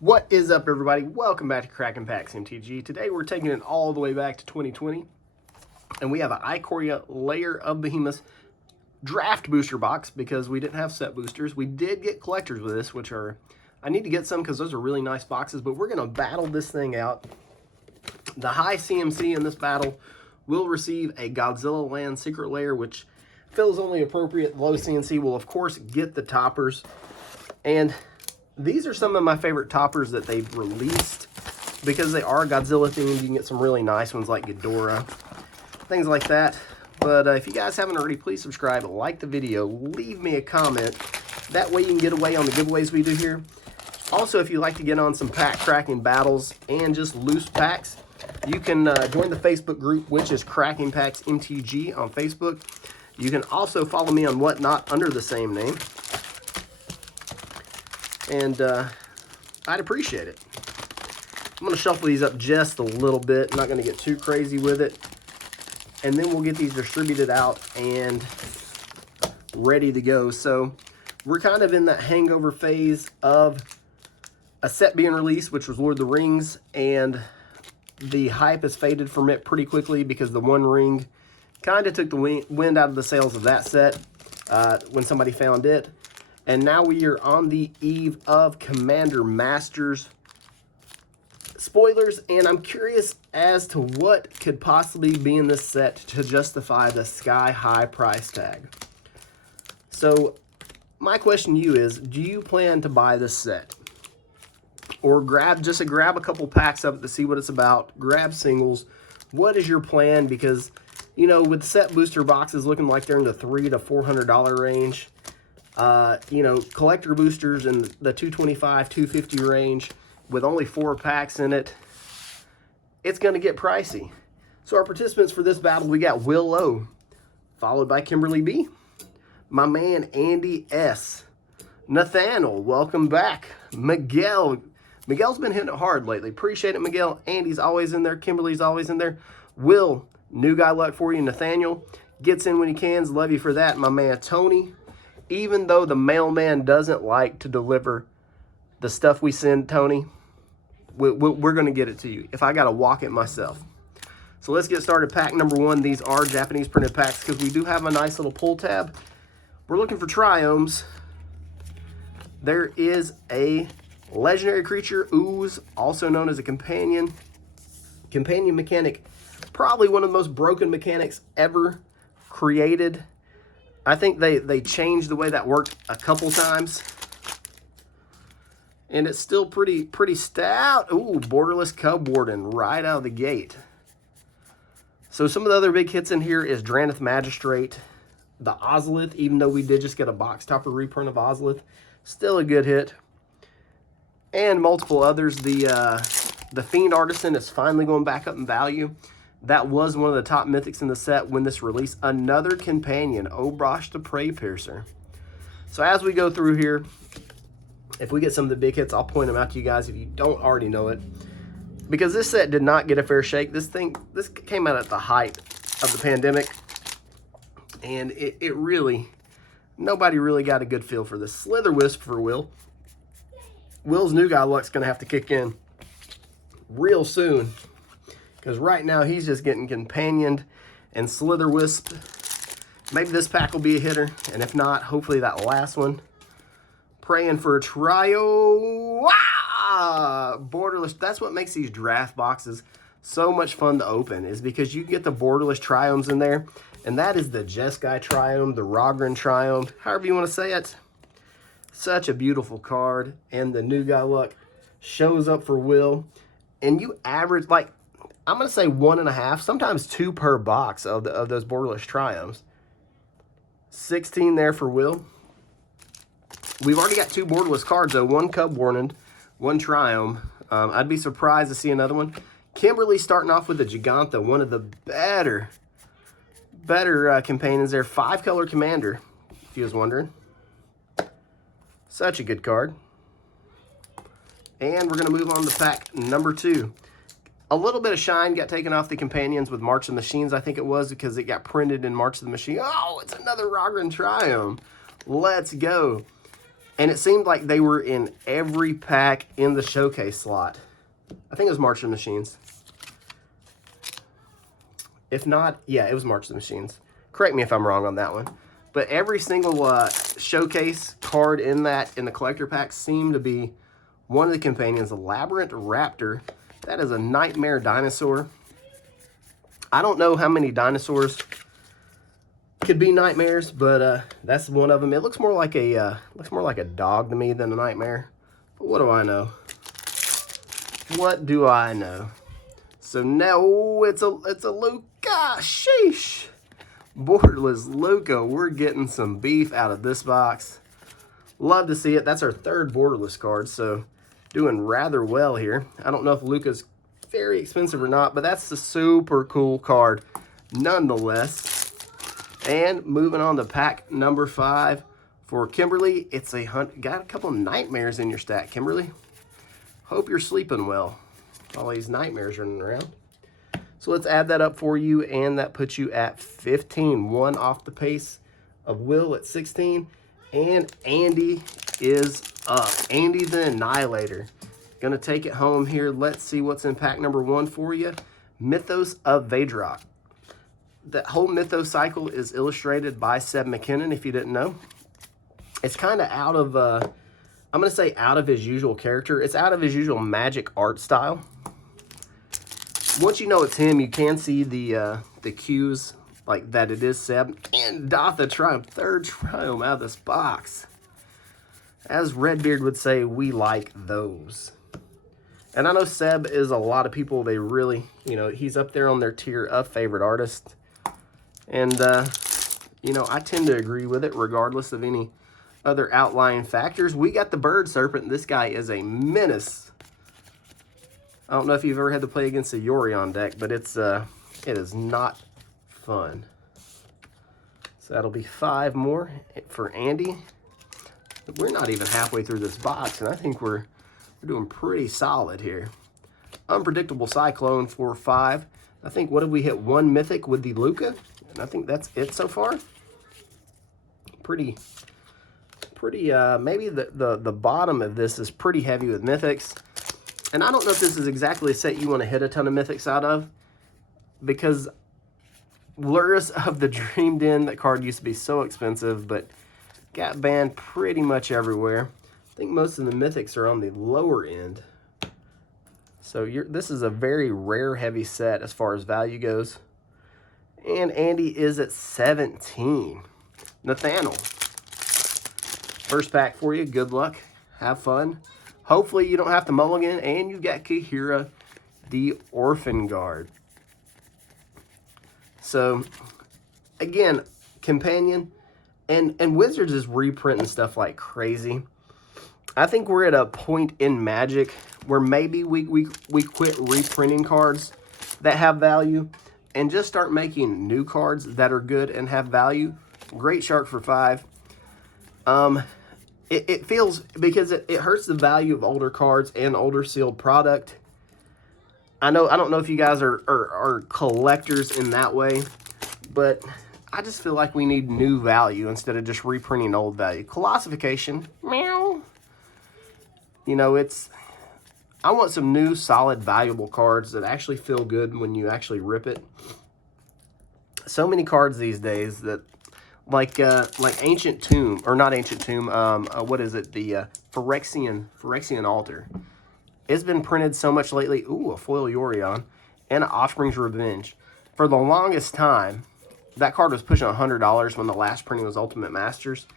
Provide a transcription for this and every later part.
What is up, everybody? Welcome back to Cracking Packs MTG. Today we're taking it all the way back to 2020, and we have an Ikoria Lair of Behemoths draft booster box because we didn't have set boosters. We did get collectors with this, which are, I need to get some because those are really nice boxes, but we're going to battle this thing out. The high CMC in this battle will receive a Godzilla Land Secret Lair, which feels only appropriate. The low CMC will, of course, get the toppers, and these are some of my favorite toppers that they've released because they are Godzilla themed. You can get some really nice ones like Ghidorah, things like that. But if you guys haven't already, please subscribe, like the video, leave me a comment. That way you can get away on the giveaways we do here. Also, if you like to get on some pack cracking battles and just loose packs, you can join the Facebook group, which is Cracking Packs MTG on Facebook. You can also follow me on Whatnot under the same name. And I'd appreciate it. I'm going to shuffle these up just a little bit. I'm not going to get too crazy with it. And then we'll get these distributed out and ready to go. So we're kind of in that hangover phase of a set being released, which was Lord of the Rings. And the hype has faded from it pretty quickly because the One Ring kind of took the wind out of the sails of that set when somebody found it. And now we are on the eve of Commander Masters spoilers, and I'm curious as to what could possibly be in this set to justify the sky-high price tag. So my question to you is, do you plan to buy this set? Or grab a couple packs of it to see what it's about, grab singles. What is your plan? Because, you know, with set booster boxes looking like they're in the $300 to $400 range, you know, collector boosters in the $225, $250 range with only 4 packs in it, it's going to get pricey. So our participants for this battle, we got Will O, followed by Kimberly B, my man Andy S, Nathaniel, welcome back, Miguel's been hitting it hard lately. Appreciate it, Miguel. Andy's always in there. Kimberly's always in there. Will, new guy luck for you. Nathaniel gets in when he can. Love you for that. My man Tony, even though the mailman doesn't like to deliver the stuff we send, Tony, we're going to get it to you if I got to walk it myself. So let's get started. Pack number 1. These are Japanese printed packs because we do have a nice little pull tab. We're looking for triomes. There is a legendary creature, Ooze, also known as a companion. Companion mechanic, probably one of the most broken mechanics ever created. I think they changed the way that worked a couple times. And it's still pretty stout. Ooh, Borderless Cub Warden right out of the gate. So some of the other big hits in here is Drannith Magistrate, the Ozolith, even though we did just get a box topper reprint of Ozolith. Still a good hit. And multiple others. The Fiend Artisan is finally going back up in value. That was one of the top mythics in the set when this released. Another companion, Obrash the Prey Piercer. So as we go through here, if we get some of the big hits, I'll point them out to you guys if you don't already know it. Because this set did not get a fair shake. This came out at the height of the pandemic. And it really, nobody really got a good feel for this. Slither Wisp for Will. Will's new guy luck's going to have to kick in real soon. Because right now he's just getting companioned and Slither Wisp. Maybe this pack will be a hitter. And if not, hopefully that last one. Praying for a trio. Ah! Borderless. That's what makes these draft boxes so much fun to open, is because you get the borderless triomes in there. And that is the Jeskai triome, the Rogren triome, however you want to say it. Such a beautiful card. And the new guy luck shows up for Will. And you average, like, I'm going to say 1.5, sometimes 2 per box of those borderless triomes. 16 there for Will. We've already got 2 borderless cards, though. 1 Cub Warden, 1 Triome. I'd be surprised to see another one. Kimberly starting off with a Giganta, one of the better companions there. 5-color Commander, if you was wondering. Such a good card. And we're going to move on to pack number 2. A little bit of shine got taken off the companions with March of the Machines, I think it was, because it got printed in March of the Machine. Oh, it's another Rogren Triome. Let's go. And it seemed like they were in every pack in the showcase slot. I think it was March of the Machines. If not, yeah, it was March of the Machines. Correct me if I'm wrong on that one. But every single showcase card in the collector pack seemed to be one of the companions, a Labyrinth Raptor. That is a Nightmare Dinosaur. I don't know how many dinosaurs could be nightmares, but that's one of them. It looks more like a dog to me than a nightmare. But what do I know? What do I know? So now it's a Luca. Sheesh. Borderless Luca. We're getting some beef out of this box. Love to see it. That's our third borderless card, so doing rather well here. I don't know if Luca's very expensive or not, but that's a super cool card nonetheless. And moving on to pack number 5 for Kimberly. It's got a couple of nightmares in your stack, Kimberly. Hope you're sleeping well. All these nightmares running around. So let's add that up for you, and that puts you at 15. One off the pace of Will at 16. And Andy is up. Andy the Annihilator. Gonna take it home here. Let's see what's in pack number 1 for you. Mythos of Vadrock. That whole Mythos cycle is illustrated by Seb McKinnon, if you didn't know. It's kind of out of, I'm going to say out of his usual character. It's out of his usual Magic art style. Once you know it's him, you can see the cues like that it is Seb. And Dotha Triumph, third Triumph out of this box. As Redbeard would say, we like those. And I know Seb is a lot of people, they really, you know, he's up there on their tier of favorite artists. And, you know, I tend to agree with it regardless of any other outlying factors. We got the Bird Serpent. This guy is a menace. I don't know if you've ever had to play against a Yorion deck, but it is not fun. So that'll be 5 more for Andy. We're not even halfway through this box, and I think we're doing pretty solid here. Unpredictable Cyclone for 5. I think, what did we hit? 1 Mythic with the Luca? And I think that's it so far. Pretty, maybe the bottom of this is pretty heavy with Mythics. And I don't know if this is exactly a set you want to hit a ton of Mythics out of, because Lures of the Dream Den, that card used to be so expensive, but got banned pretty much everywhere. I think most of the Mythics are on the lower end. So this is a very rare heavy set as far as value goes. And Andy is at 17. Nathaniel. First pack for you. Good luck. Have fun. Hopefully you don't have to mulligan. And you got Kahira, the Orphan Guard. So, again, Companion. And Wizards is reprinting stuff like crazy. I think we're at a point in Magic where maybe we quit reprinting cards that have value and just start making new cards that are good and have value. Great Shark for 5. It feels, because it hurts the value of older cards and older sealed product. I don't know if you guys are collectors in that way, but I just feel like we need new value instead of just reprinting old value. Colossification, meow. You know, I want some new, solid, valuable cards that actually feel good when you actually rip it. So many cards these days that, like Ancient Tomb, or not Ancient Tomb, what is it? The Phyrexian Altar. It's been printed so much lately. Ooh, a foil Yorion and an Offspring's Revenge. For the longest time, that card was pushing $100 when the last printing was Ultimate Masters.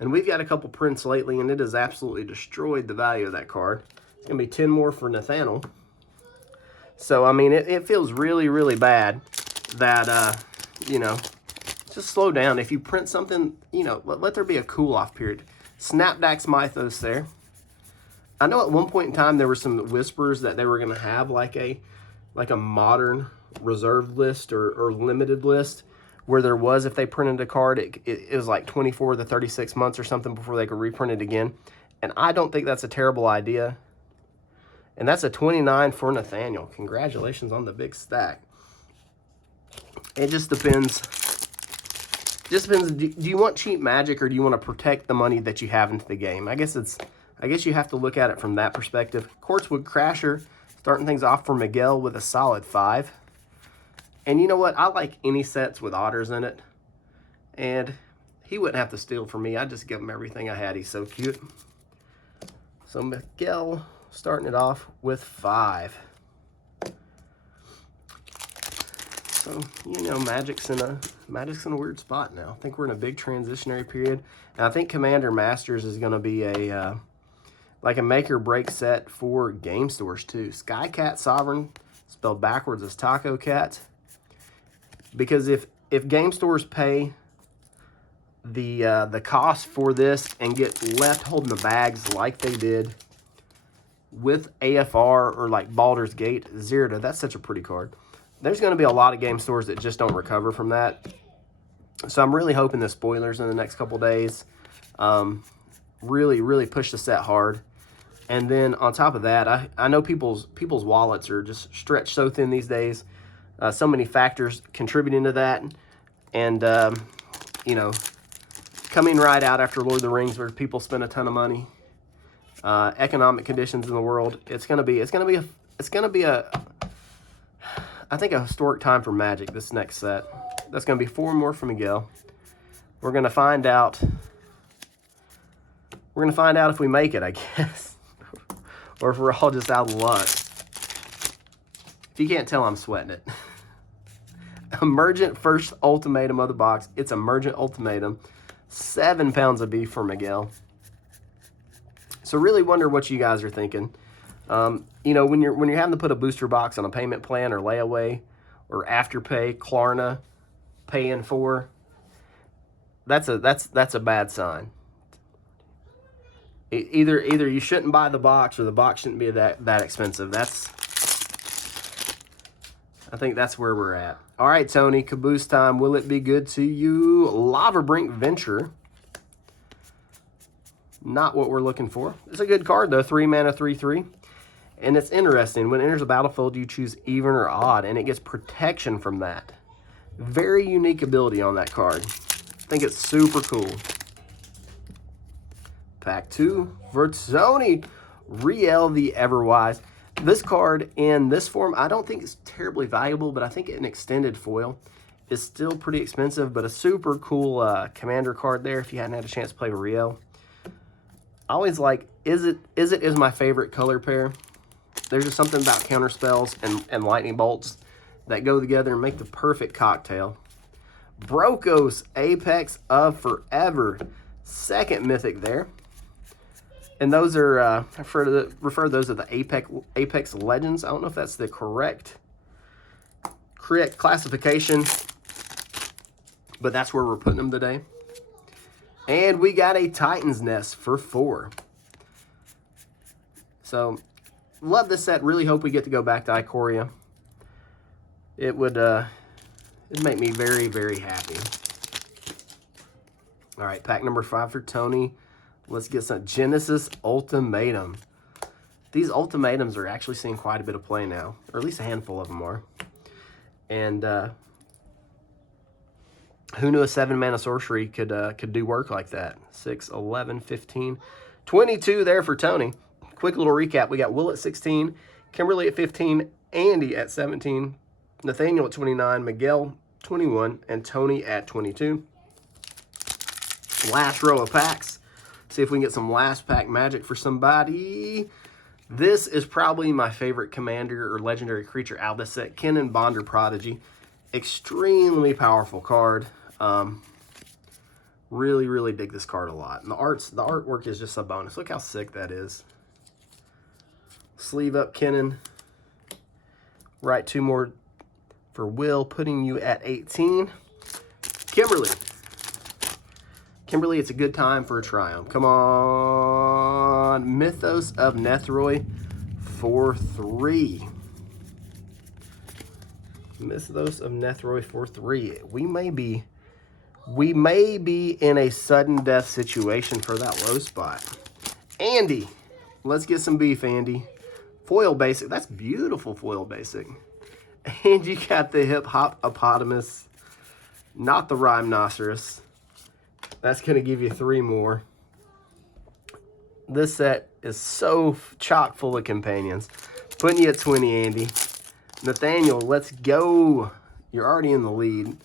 And we've got a couple prints lately, and it has absolutely destroyed the value of that card. It's going to be 10 more for Nathaniel. So, I mean, it feels really, really bad that, you know, just slow down. If you print something, you know, let there be a cool-off period. Snapdax Mythos there. I know at one point in time there were some whispers that they were going to have like a modern reserved list or limited list, where there was, if they printed a card, it was like 24 to 36 months or something before they could reprint it again. And I don't think that's a terrible idea. And that's a 29 for Nathaniel. Congratulations on the big stack. It just depends just depends. Do you want cheap magic, or do you want to protect the money that you have into the game? I guess you have to look at it from that perspective. Quartzwood Crasher, starting things off for Miguel with a solid 5. And you know what? I like any sets with otters in it. And he wouldn't have to steal from me. I'd just give him everything I had. He's so cute. So Miguel starting it off with 5. So, you know, Magic's in a weird spot now. I think we're in a big transitionary period. And I think Commander Masters is going to be a like a make or break set for game stores too. Sky Cat Sovereign, spelled backwards as Taco Cat. Because if game stores pay the cost for this and get left holding the bags like they did with AFR or like Baldur's Gate, Zirda, that's such a pretty card. There's going to be a lot of game stores that just don't recover from that. So I'm really hoping the spoilers in the next couple days really push the set hard. And then on top of that, I know people's wallets are just stretched so thin these days. So many factors contributing to that. And, you know, coming right out after Lord of the Rings where people spend a ton of money. Economic conditions in the world. It's gonna be a I think a historic time for Magic this next set. That's gonna be 4 more for Miguel. We're gonna find out. We're gonna find out if we make it, I guess, or if we're all just out of luck. If you can't tell, I'm sweating it. Emergent first ultimatum of the box. It's Emergent Ultimatum. 7 pounds of beef for Miguel. So really wonder what you guys are thinking. You know, when you're having to put a booster box on a payment plan or layaway or afterpay, Klarna, pay in for, that's a bad sign. Either you shouldn't buy the box or the box shouldn't be that expensive. I think that's where we're at. All right, Tony, caboose time. Will it be good to you? Lava Brink Venture. Not what we're looking for. It's a good card, though. 3 mana, 3/3. And it's interesting. When it enters the battlefield, you choose even or odd, and it gets protection from that. Very unique ability on that card. I think it's super cool. Pack 2 for Tony. Riel the Everwise. This card in this form, I don't think it's terribly valuable, but I think an extended foil is still pretty expensive, but a super cool commander card there if you hadn't had a chance to play with Riel. I always like, is it my favorite color pair. There's just something about counter spells and lightning bolts that go together and make the perfect cocktail. Brokos, Apex of Forever. 2nd mythic there. And those are, I refer to those as the Apex Legends. I don't know if that's the correct classification, but that's where we're putting them today. And we got a Titan's Nest for 4. So, love this set. Really hope we get to go back to Ikoria. It would it'd make me very, very happy. All right, pack number 5 for Tony. Let's get some Genesis Ultimatum. These ultimatums are actually seeing quite a bit of play now, or at least a handful of them are. And who knew a 7 mana sorcery could do work like that? 6, 11, 15, 22 there for Tony. Quick little recap. We got Will at 16, Kimberly at 15, Andy at 17, Nathaniel at 29, Miguel 21, and Tony at 22. Last row of packs. See if we can get some last pack magic for somebody. This is probably my favorite commander or legendary creature out of this set. Kennen Bonder Prodigy. Extremely powerful card. Really, really dig this card a lot. And the artwork is just a bonus. Look how sick that is. Sleeve up Kennen. Right, 2 more for Will, putting you at 18. Kimberly. Kimberly, it's a good time for a Triumph. Come on. Mythos of Nethroi for 3. Mythos of Nethroi for 3. We may be in a sudden death situation for that low spot. Andy. Let's get some beef, Andy. Foil basic. That's beautiful foil basic. And you got the hip hop hippopotamus. not the rhinoceros. That's going to give you 3 more. This set is so chock full of companions. Putting you at 20, Andy. Nathaniel, let's go. You're already in the lead.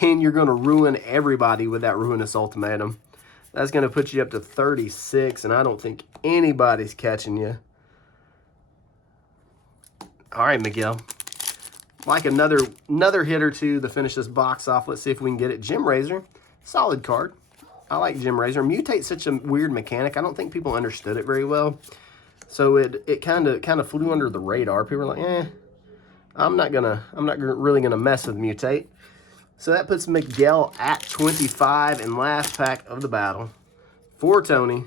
And you're going to ruin everybody with that Ruinous Ultimatum. That's going to put you up to 36, and I don't think anybody's catching you. All right, Miguel. Like another hit or two to finish this box off. Let's see if we can get it. Gem Razor, solid card. I like Gem Razor. Mutate's such a weird mechanic. I don't think people understood it very well. So it kind of flew under the radar. People were like, I'm not really gonna mess with Mutate. So that puts Miguel at 25 and last pack of the battle. For Tony,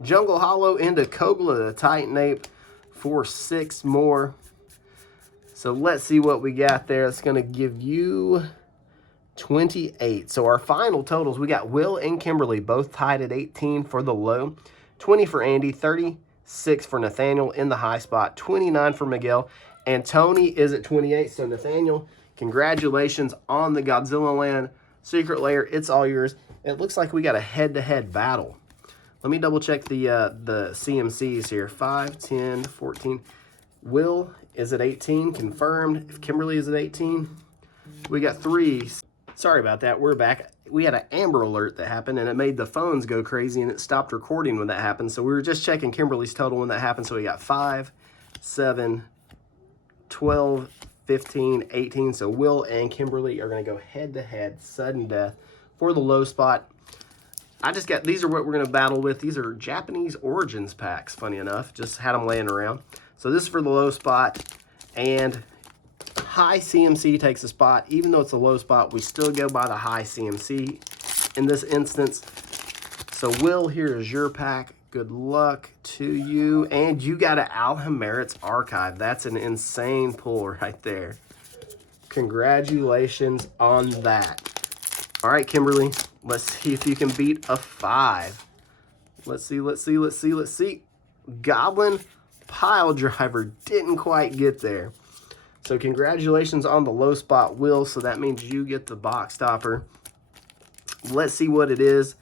Jungle Hollow into Kogla the Titanape for 6 more. So let's see what we got there. It's going to give you 28. So our final totals, we got Will and Kimberly both tied at 18 for the low, 20 for Andy, 36 for Nathaniel in the high spot, 29 for Miguel, and Tony is at 28. So Nathaniel, congratulations on the Godzilla Land Secret Lair. It's all yours. It looks like we got a head-to-head battle. Let me double check the CMCs here. 5, 10, 14. Will is at 18, confirmed. If Kimberly is at 18, we got 3. Sorry about that, we're back. We had an Amber Alert that happened, and it made the phones go crazy, and it stopped recording when that happened. So we were just checking Kimberly's total when that happened. So we got 5, 7, 12, 15, 18. So Will and Kimberly are going to go head-to-head, sudden death, for the low spot. I just got, these are what we're going to battle with. These are Japanese Origins packs, funny enough. Just had them laying around. So this is for the low spot, and high CMC takes a spot. Even though it's a low spot, we still go by the high CMC in this instance. So Will, here is your pack. Good luck to you. And you got an Alhemerit's Archive. That's an insane pull right there. Congratulations on that. All right, Kimberly, let's see if you can beat a 5. Let's see. Goblin Pile Driver didn't quite get there. So congratulations on the low spot, Will. So that means you get the box topper. Let's see what it is.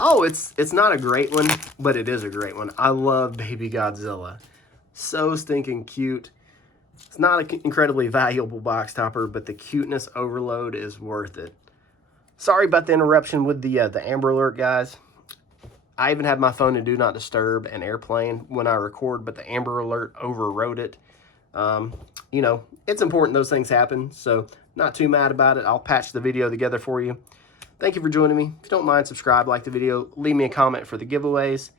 Oh, it's not a great one, but it is a great one. I love Baby Godzilla. So stinking cute. It's not an incredibly valuable box topper, but the cuteness overload is worth it. Sorry about the interruption with the Amber Alert, guys. I even had my phone in Do Not Disturb and airplane when I record, but the Amber Alert overrode it. You know, it's important those things happen, so not too mad about it. I'll patch the video together for you. Thank you for joining me. If you don't mind, subscribe, like the video, leave me a comment for the giveaways.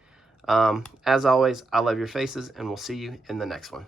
As always, I love your faces, and we'll see you in the next one.